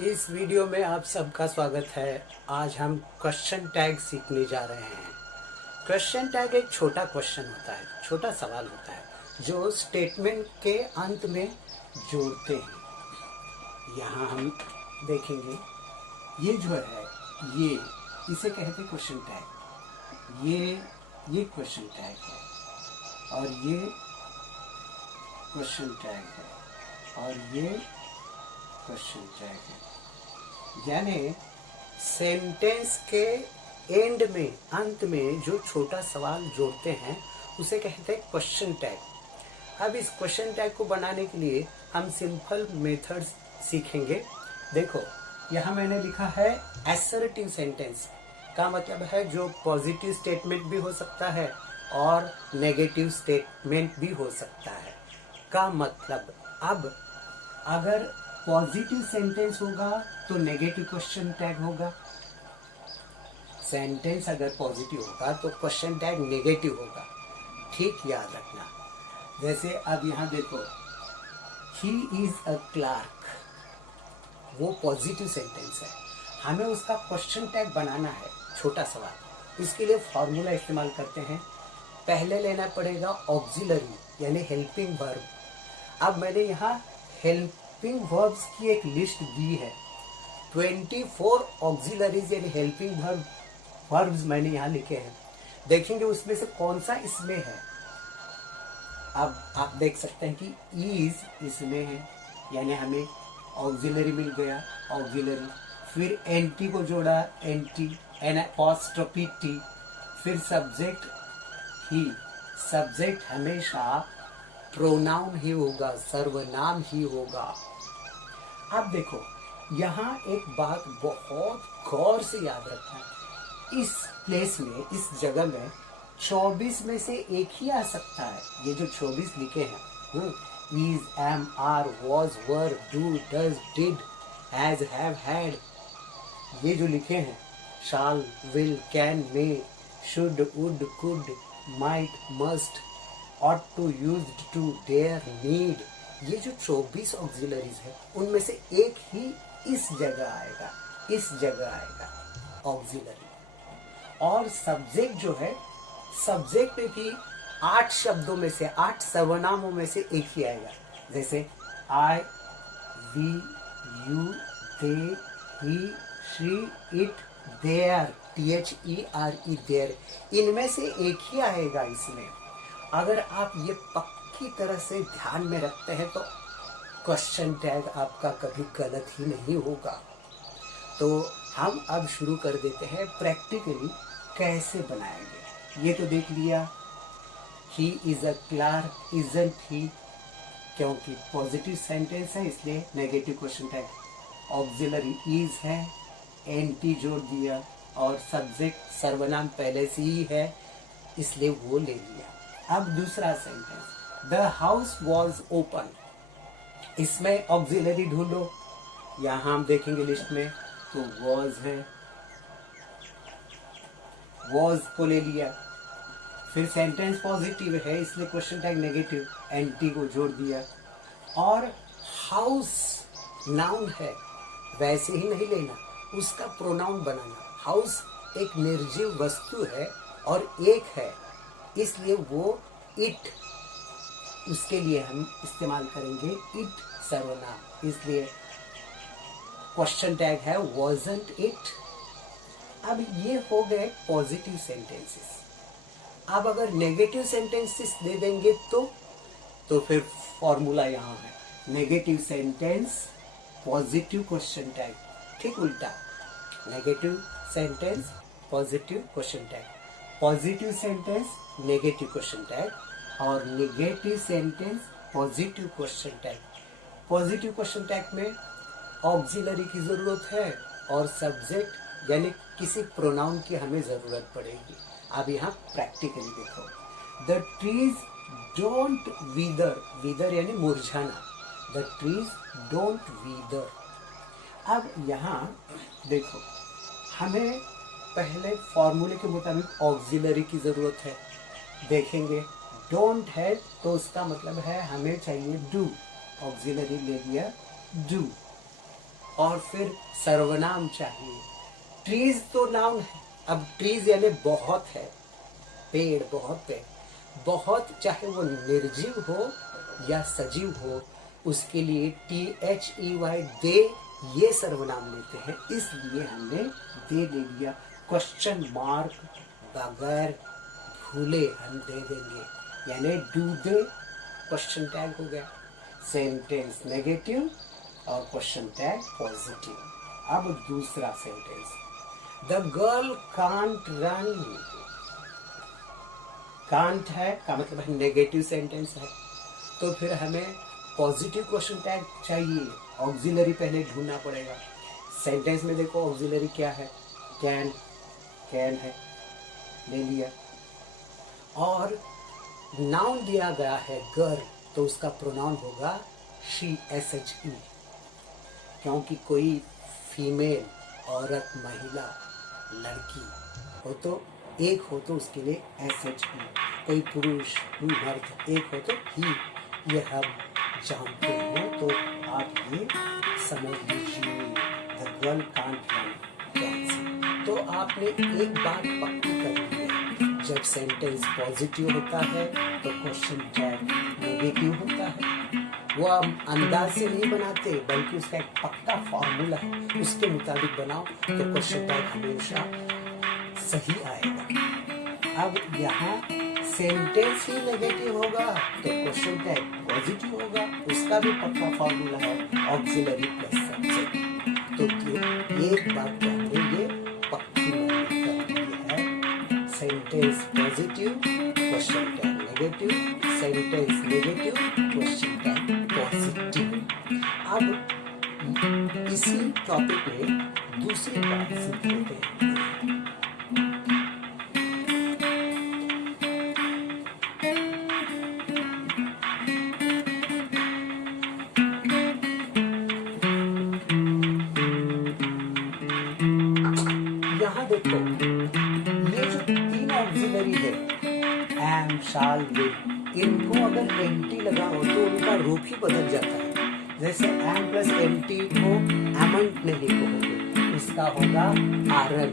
इस वीडियो में आप सबका स्वागत है। आज हम क्वेश्चन टैग सीखने जा रहे हैं। क्वेश्चन टैग एक छोटा क्वेश्चन होता है, छोटा सवाल होता है जो स्टेटमेंट के अंत में जोड़ते हैं। यहाँ हम देखेंगे ये जो है ये इसे कहते हैं क्वेश्चन टैग। ये क्वेश्चन टैग है और ये क्वेश्चन टैग है और ये क्वेश्चन टैग है। यानी सेंटेंस के एंड में, अंत में जो छोटा सवाल जोड़ते हैं उसे कहते हैं क्वेश्चन टैग। अब इस क्वेश्चन टैग को बनाने के लिए हम सिंपल मेथड्स सीखेंगे। देखो यहाँ मैंने लिखा है असर्टिव सेंटेंस का मतलब है जो पॉजिटिव स्टेटमेंट भी हो सकता है और नेगेटिव स्टेटमेंट भी हो सकता है। का मतलब अब अगर पॉजिटिव सेंटेंस होगा तो नेगेटिव क्वेश्चन टैग होगा। सेंटेंस अगर पॉजिटिव होगा तो क्वेश्चन टैग नेगेटिव होगा। ठीक याद रखना। जैसे अब यहाँ देखो, ही इज अ क्लार्क, वो पॉजिटिव सेंटेंस है। हमें उसका क्वेश्चन टैग बनाना है, छोटा सवाल। इसके लिए फॉर्मूला इस्तेमाल करते हैं। पहले लेना पड़ेगा ऑक्सिलरी यानी हेल्पिंग वर्ब। अब मैंने यहाँ हेल्पिंग वर्ब्स की एक लिस्ट दी है। 24 ऑक्सिलरीज यानी हेल्पिंग वर्ब्स मैंने यहाँ लिखे हैं। देखेंगे उसमें से कौन सा इसमें है। अब आप देख सकते हैं कि इज इसमें है, यानी हमें ऑक्सिलरी मिल गया, ऑक्सिलरी। फिर एंटी को जोड़ा, एंटी, एन अपॉस्ट्रोफी टी। फिर सब्जेक्ट ही, सब्जेक्ट हमेशा प्रोनाउन ही होगा, सर्वनाम ही होगा। अब देखो यहाँ एक बात बहुत गौर से याद रखना है। इस प्लेस में, इस जगह में 24 में से एक ही आ सकता है। ये जो 24 लिखे हैं, is, am, are, was, were, do, does, did, has, have, had, ये जो लिखे हैं, shall, will, can, may, should, would, could, might, must, ought to, used to, dare, need, ये जो 24 ऑक्सिलरीज है उनमें से एक ही इस जगह आएगा, इस जगह आएगा ऑक्सिलरी। और सब्जेक्ट जो है, सब्जेक्ट में भी 8 शब्दों में से, 8 सर्वनामों में से एक ही आएगा। जैसे I, we, you, they, he, she, it, there, THERE, there, इनमें से एक ही आएगा इसमें। अगर आप ये पक्की तरह से ध्यान में रखते हैं तो क्वेश्चन टैग आपका कभी गलत ही नहीं होगा। तो हम अब शुरू कर देते हैं प्रैक्टिकली कैसे बनाएंगे। ये तो देख लिया, he is a clerk, isn't he, क्योंकि पॉजिटिव सेंटेंस है इसलिए negative question tag. Auxiliary is है, एंटी जोड़ दिया, और सब्जेक्ट सर्वनाम पहले से ही है इसलिए वो ले लिया। अब दूसरा sentence, the house was open, इसमें ऑक्सिलरी ढूंढो। यहां हम देखेंगे लिस्ट में तो वॉज है, वॉज को ले लिया। फिर सेंटेंस पॉजिटिव है इसलिए क्वेश्चन टैग नेगेटिव, एंटी को जोड़ दिया। और हाउस नाउन है, वैसे ही नहीं लेना, उसका प्रोनाउन बनाना। हाउस एक निर्जीव वस्तु है और एक है इसलिए वो इट, उसके लिए हम इस्तेमाल करेंगे इट सर्वनाम, इसलिए क्वेश्चन टैग है wasn't it। अब ये हो गए पॉजिटिव सेंटेंसेस। अब अगर नेगेटिव सेंटेंसेस दे देंगे तो फिर फॉर्मूला यहाँ है, negative sentence positive question tag, ठीक उल्टा, negative sentence positive question tag, positive sentence negative question tag, और negative sentence positive question tag. Positive question tag में ऑक्सिलरी की जरूरत है और सब्जेक्ट यानी किसी प्रोनाउन की हमें जरूरत पड़ेगी। अब यहाँ प्रैक्टिकली देखो, the trees don't wither, wither यानी मुरझाना, द ट्रीज डोंट वीदर। अब यहाँ देखो, हमें पहले फॉर्मूले के मुताबिक ऑक्सिलरी की जरूरत है। देखेंगे डोंट है तो उसका मतलब है हमें चाहिए डू, ऑक्सिलरी ले लिया डू। और फिर सर्वनाम चाहिए। ट्रीज तो नाउन है, अब ट्रीज यानी बहुत है, पेड़ बहुत है, बहुत चाहे वो निर्जीव हो या सजीव हो, उसके लिए THEY दे ये सर्वनाम लेते हैं, इसलिए हमने दे ले लिया। क्वेश्चन मार्क बगैर भूले हम दे देंगे, यानी डू दे क्वेश्चन टैग हो गया, सेंटेंस नेगेटिव और क्वेश्चन टैग पॉजिटिव। अब दूसरा sentence, the girl can't run. Can't है का मतलब है नेगेटिव सेंटेंस है, तो फिर हमें पॉजिटिव क्वेश्चन टैग चाहिए, ऑक्सिलरी पहले ढूंढना पड़ेगा। सेंटेंस में देखो ऑक्सिलरी क्या है, कैन, कैन है, ले लिया। और नाउन दिया गया है गर्ल, तो उसका प्रोनाउन होगा शी, SHE, क्योंकि कोई फीमेल, औरत, महिला, लड़की हो तो एक हो तो उसके लिए SHE, कोई पुरुष मर्द एक हो तो ही, ये हम जानते हैं, तो आप ये समझ लीजिए। The girl can't run can. तो आपने एक बात पक्की कर ली है, जब सेंटेंस पॉजिटिव होता है तो क्वेश्चन टैग नेगेटिव होता है। वो हम अंदाज से नहीं बनाते, बल्कि उसका एक पक्का फॉर्मूला है, उसके मुताबिक बनाओ तो क्वेश्चन टैग हमेशा सही आएगा। अब यहाँ सेंटेंस ही नेगेटिव होगा तो क्वेश्चन टैग पॉजिटिव होगा, उसका भी पक्का फॉर्मूला है, ऑक्सिलरी प्लस सब्जेक्ट। तो एक बात जानते, ये पक्की है, sentence positive question tag negative, sentence negative question tag positive. अब इसी टॉपिक में दूसरी बात सीख लेते हैं। यहाँ देखो, ये जो तीन ऑक्सिलरी है, एम, शाल, विल, इनको अगर एंटी लगा हो तो उनका रूप ही बदल जाता है। जैसे एम प्लस एंटी को एमंट नहीं कहोगे, इसका होगा आरन।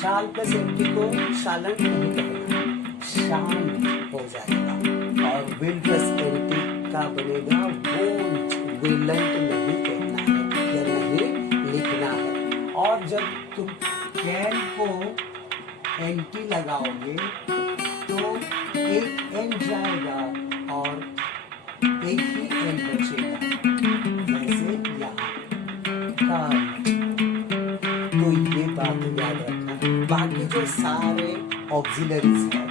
शाल प्लस एंटी को शालन नहीं कहोगे, शान हो जाएगा। और विल प्लस एंटी का बनेगा वोंट, विलंट नहीं कहना है या नहीं लिखना है। और जब तुम कैन को एंटी लगाओगे तो एक एन जाएगा और एक ही एन बचेगा, जैसे यहाँ कांट। तो ये बात याद रखना। बाकी जो सारे ऑक्सिलरीज हैं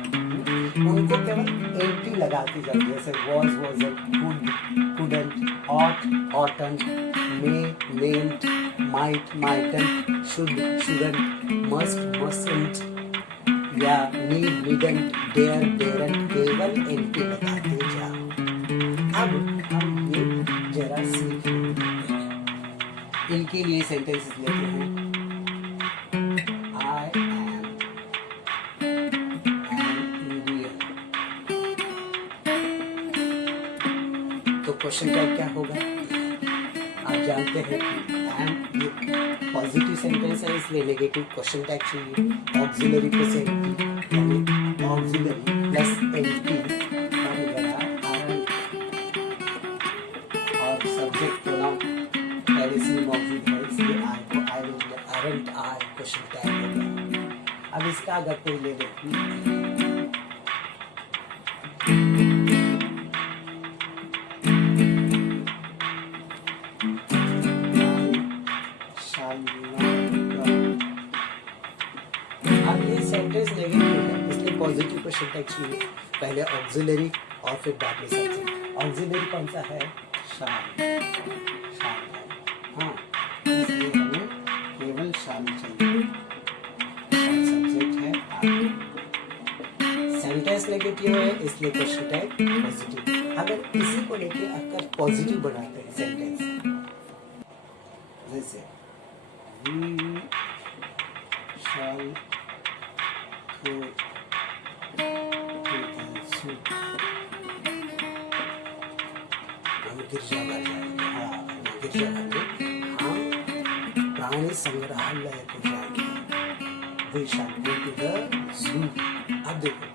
उनको केवल एंटी लगाती जाती है, जैसे was, wasn't, could, couldn't, ought, oughtn't, may, mayn't, might, mightn't, should, shouldn't, must, mustn't या नीड, नीडंट, डेयर, डेरंट, केवल एंटी लगाते जाओ। अब हम ये जरा सीखें, इनके लिए सेंटेंसेस लेते हैं। आई एम एन इंडियन, तो क्वेश्चन टैग क्या होगा? आप जानते हैं कि एम ये पॉजिटिव सेंटेंस है, इसलिए नेगेटिव क्वेश्चन टैग चाहिए। ऑक्सिलरी प्लस एंटी यानी ऑक्सिलरी प्लस एंटी बन गया आरन, और सब्जेक्ट प्रोनाउन पहले से मौजूद है, इसलिए आई को I will, aren't I question tag हो गया। अब इसका अगर कोई ले ले, सेंटेंस नेगेटिव है, इसलिए पॉजिटिव क्वेश्चन टैग चाहिए, पहले ऑक्सिलरी और फिर बाद में सब्जेक्ट। ऑक्सिलरी कौन सा है? शाल, शाल है, हाँ, इसलिए हमें केवल शाल चाहिए और सब्जेक्ट है आप। सेंटेंस नेगेटिव है इसलिए क्वेश्चन टैग पॉजिटिव। अगर इसी को लेके अगर पॉजिटिव बनाते हैं सेंटेंस, जैसे वी शाल गिरजा घर जाएंगे, हाँ गिरजा घर में हम प्राणी संग्रहालय को जाएंगे। We shall go to the zoo। अब देखो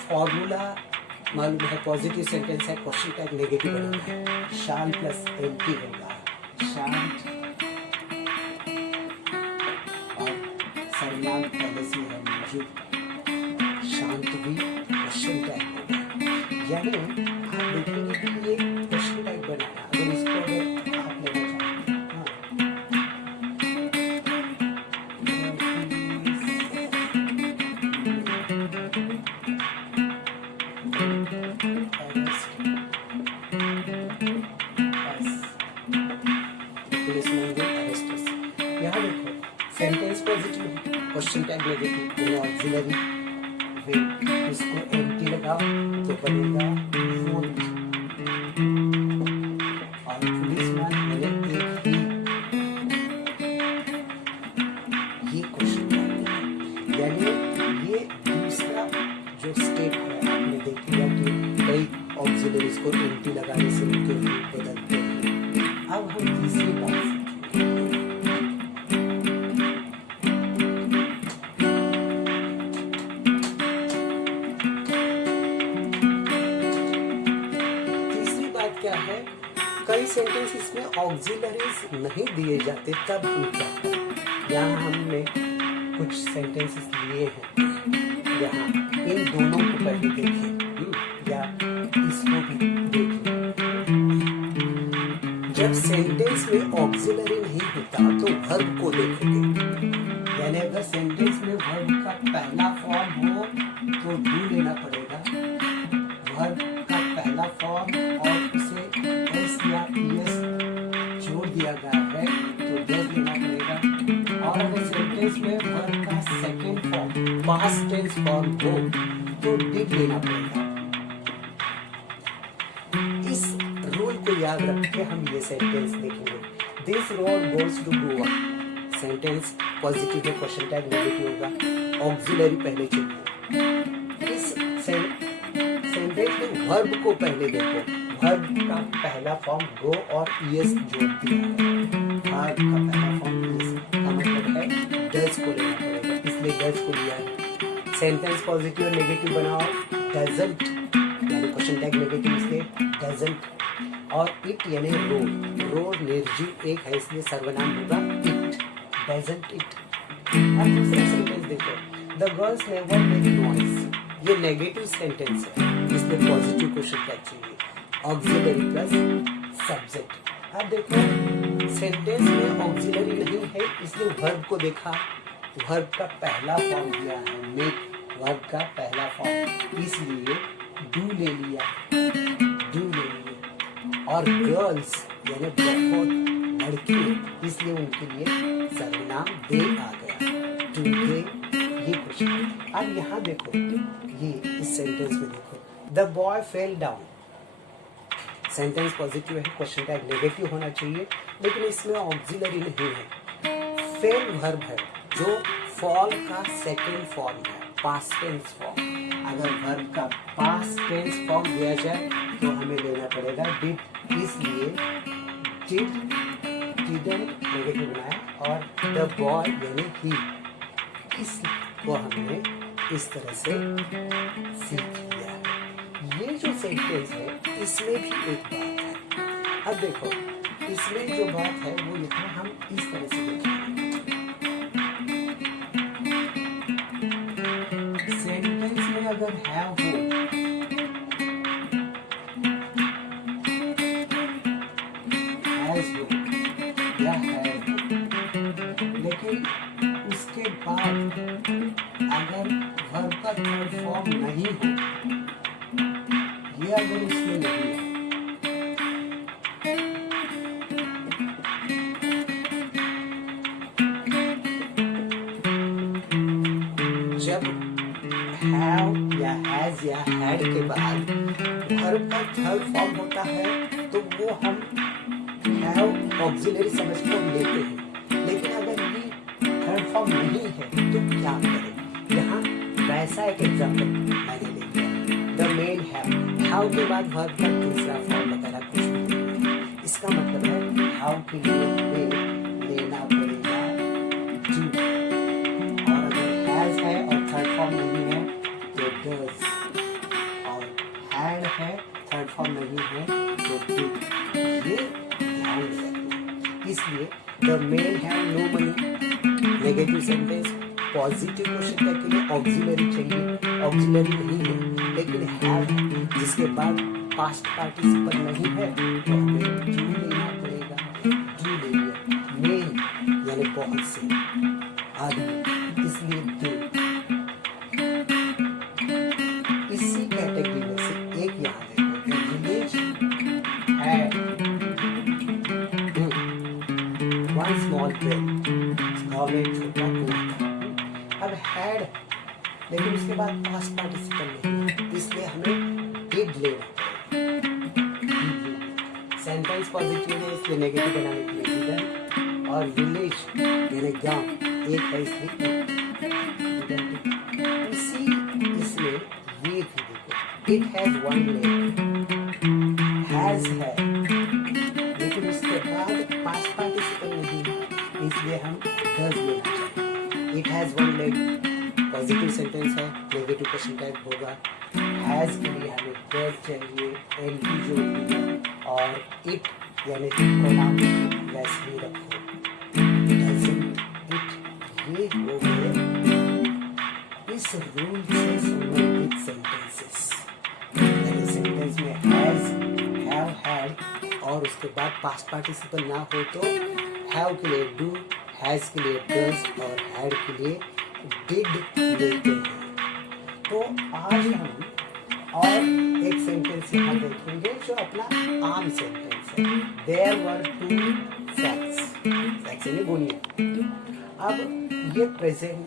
फॉर्मूला मालूम है, पॉजिटिव सेंटेंस है, क्वेश्चन टैग नेगेटिव बनाना है। शाल प्लस एनटी होगा शांत, और सर्वनाम पहले से है मौजूद, शांत भी क्वेश्चन टैग होगा। यानी आप देखेंगे कि ये क्वेश्चन टैग बनाना, अगर इसको अगर आप लेना चाहें, यहाँ देखो sentence positive, question tag negative, auxiliary, फिर इसको एंटी लगाओ तो बनेगा वोंट, और पुलिसमैन मैंने एक ही, ये क्वेश्चन टैग है। यानी ये दूसरा जो स्टेप है, आपने देख लिया कि कई ऑक्सिलरीज को एंटी लगाने से उनके रूप बदलते हैं। अब हम तीसरी बात क्या है, कई सेंटेंस इसमें ऑक्सिलरीज नहीं दिए जाते, तब हम क्या करें। यहाँ हमने कुछ सेंटेंसेस लिए हैं, यहाँ इन दोनों को पहले देखें या इसको भी देखें। जब सेंटेंस में ऑक्सिलरी नहीं होता तो वर्ब को देखोगे। यानी अगर सेंटेंस में वर्ब का पहला फॉर्म हो तो डू लेना पड़ेगा, वर्ब का पहला फॉर्म और एस या ईएस जोड़ दिया गया है तो डज लेना पड़ेगा। और अगर सेंटेंस में वर्ब का second form past tense form हो तो डिड लेना पड़ेगा। इस रूल को याद रख के हम ये सेंटेंस देखेंगे। This road goes to Goa, sentence positive में क्वेश्चन टैग नेगेटिव होगा, ऑक्सिलरी पहले चाहिए। इस सेंटेंस में वर्ब को पहले देखो, वर्ब का पहला फॉर्म गो और ईएस जोड़ दिया है। वर्ब का पहला फॉर्म ईएस का मतलब है डज को लेना पड़ेगा, इसलिए डज को लिया है। सेंटेंस पॉजिटिव और नेगेटिव बनाओ, डजंट यानी क्वेश्चन टैग नेगेटिव इसलिए डजंट, और इट यानी रोड, रोड निर्जीव एक है इसलिए सर्वनाम होगा इट, डजंट इट। अब दूसरा सेंटेंस देखो, the girls never make noise, ये नेगेटिव सेंटेंस है इसलिए पॉजिटिव क्वेश्चन टैग चाहिए, ऑक्सिलरी प्लस सब्जेक्ट। अब देखो सेंटेंस में ऑक्सिलरी नहीं है इसलिए वर्ब को देखा, वर्ब का पहला फॉर्म दिया है मेक, वर्ब का पहला फॉर्म इसलिए डू ले लिया, डू ले लिया। और गर्ल्स यानी बहुत लड़की इसलिए उनके लिए सर्वनाम दे आ गया, टू दे, ये क्वेश्चन। अब यहाँ देखो ये इस सेंटेंस में देखो, the boy fell down, sentence positive है, क्वेश्चन टैग नेगेटिव होना चाहिए, लेकिन इसमें ऑक्सिलरी नहीं है। फेल वर्ब है जो फॉल का सेकंड फॉर्म है, पास्ट टेंस फॉर्म। अगर वर्ब का पास्ट टेंस फॉर्म दिया जाए तो हमें लेना पड़ेगा डिड, इसलिए डिड, डिडंट नेगेटिव बनाया, और द बॉय यानी ही, इसको हमने इस तरह से सीख लिया है। ये जो सेंटेंस है इसमें भी एक बात है। अब देखो इसमें जो बात है वो लिखा हम इस तरह से देखेंगे, सेंटेंस में अगर है हो या है, लेकिन उसके बाद अगर वर्ब का थर्ड फॉर्म नहीं हो, ये अगर इसमें नहीं है, जब हैव या हैज या हैड के बाद वर्ब का थर्ड फॉर्म होता है तो वो हम हैव ऑक्सिलरी समझकर लेते हैं, लेकिन अगर ये थर्ड फॉर्म नहीं है तो क्या करें। यहाँ वैसा एक एग्जाम्पल मैंने ले लिया, द मेन हैव के बाद वर्ब का तीसरा फॉर्म वगैरह कुछ नहीं, इसका मतलब है हाउ के लिए हमें लेना डज, और हैड है थर्ड फॉर्म नहीं है तो डिड, ये ध्यान में रखना। इसलिए the men have no money, negative sentence, positive question tag के लिए ऑक्सिलरी चाहिए, ऑक्सिलरी नहीं है लेकिन हैव है, जिसके बाद पास्ट पार्टिसिपल नहीं है तो हमें डू लेना पड़ेगा, डू ले लिया। मेन यानी बहुत से आदमी, इसलिए डू। इसी कैटेगरी में से एक यहाँ देखो, village had one small well, गाँव में एक छोटा कुआं था। अब हैड, लेकिन उसके बाद पास्ट पार्टिसिपल नहीं है, इसलिए हमें डिड लेना पड़ेगा। सेंटेंस पॉजिटिव है इसलिए नेगेटिव बनाने के लिए डिडन, और विलेज यानी गांव एक है इसलिए डिडन। इसी इसमें ये भी देखो, it has one leg, has है लेकिन उसके बाद पास्ट पार्टिसिपल नहीं है इसलिए हम डज लेना चाहिए। It has one leg positive sentence है, नेगेटिव क्वेश्चन टैग होगा। हैज के लिए हमें डज चाहिए, एनपी जोड़नी है, और इट यानी प्रोनाउन वैसे ही रखो, डजंट इट। ये हो गए इस रूल से संबंधित सेंटेंसेस, यानी सेंटेंस में हैज, हैव, हैड और उसके बाद पास्ट पार्टिसिपल ना हो तो हैव के लिए डू, हैज के लिए डज और हैड के लिए डिड लेते हैं। तो आज हम और एक सेंटेंस यहाँ देखेंगे जो अपना आम सेंटेंस है। There were two facts, facts यानी गुणिया। अब ये प्रेजेंट